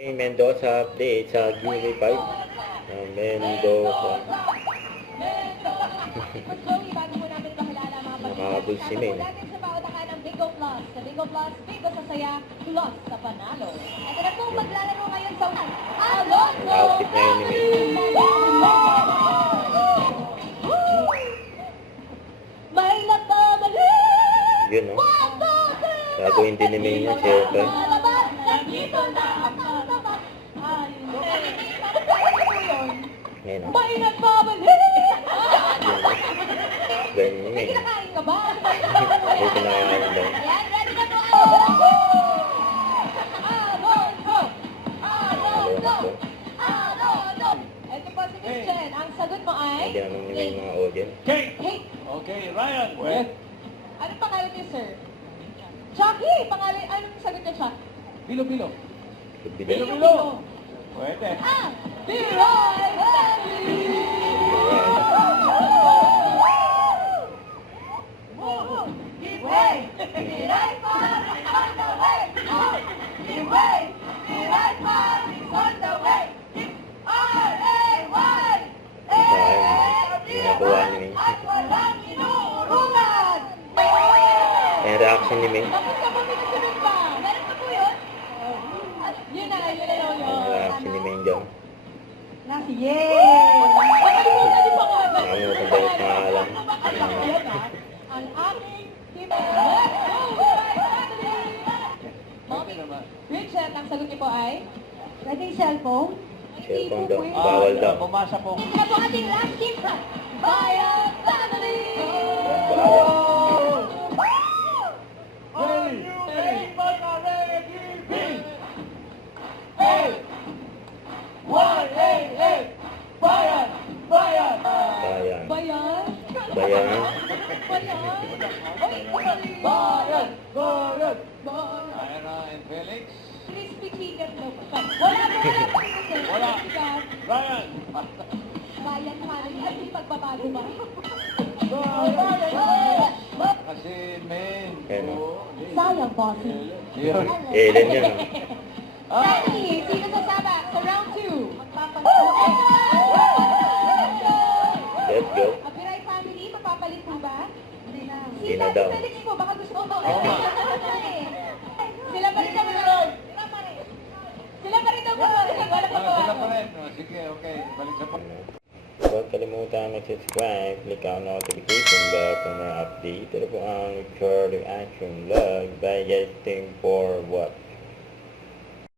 Mendoza update sa Giveaway 5. Mendoza. Nakahabol si May. Sa paunahan ng Bigo Plus. Sa Bigo Plus, Bigo sa saya, Plus sa panalo. Ito na po maglalaro ngayon sa Alonso! Outfit na yun ni May. May natabali! Yun, no? Gagawin din ni May niya, syempre. Nandito na ang malabas. Ngayon, no? May nagbabalik! Yun, no? Ganyan ni May. Kinakain ka ba? May kinakain daw. Ayan, ready na po! Alonso! Alonso! Alonso! Ito po si Miss Chen. Ang sagot mo ay... Hindi naman ni May mga audience. Kate! Kate. Okay, Ryan. Well, Anong pangalan niyo, sir? Chucky! Pangalan, anong sagot niyo, Chuck? Bilo-bilo. Bilo. Bilo-bilo. Pwede. Ah! Biroy Family! Give way! Biroy Family on the way! Give way! Biroy Family on the way! R-A-Y! Ginagawa ni May. At walang inurungan! Yung reaction ni May. Tapos ka po minusunod pa. Meron pa po yun? Yun na yun. Yung reaction ni May dyan. Yay! Nakalimutan niyo pa nga. Nakalimutan ba yung pangalan? Ang aking team. Mommy, Richard, ang sagot niyo po ay? Pwede yung cellphone? Cellphone daw. Bawal daw. Pumasa po. Hindi na po ating last team. Bayan Family! Bayan. Bayan? Bayan. Bayan? Ira and Felix. Crispy chicken daw po. Wala. Wala. Ryan. Bayan Family. At yung pagbabago ba? Kasi men. Ano? Sayang, bossy. Yun. Ellen yun, no? Fanny, sino sasabak sa round 2? Let's go. Apiray Family, mapapalit po ba? Hindi na. Hindi na daw. Felix po, baka gusto mo. Oo nga. Sila pa rin daw Sila pa rin daw Wala pa po. Sila pa rin. Sige, okay. Balik sa pa. Huwag kalimutan mag-subscribe, click ang notification bell para mga update. Ito po ang short reaction vlog by Justin for what?